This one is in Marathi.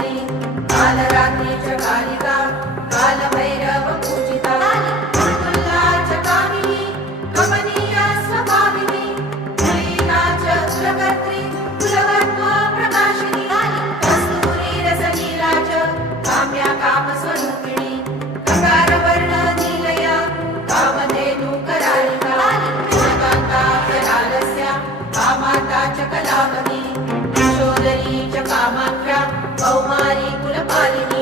कालरात्री च कालिका कालभैरव पूजिता तुल्ला च कामिनी कमनीया स्वभाविनी तुलिका च कुलकर्त्री कुलवर्त्म प्रकाशिनी कस्तूरी रसलीला च काम्या कामस्वरूपिणी ककारवर्ण नीलया कामधेनु करालिका कान्ता करालस्या कामाता च कलावती यशोदरी च कामाख्या कौमारी कुलपालिनी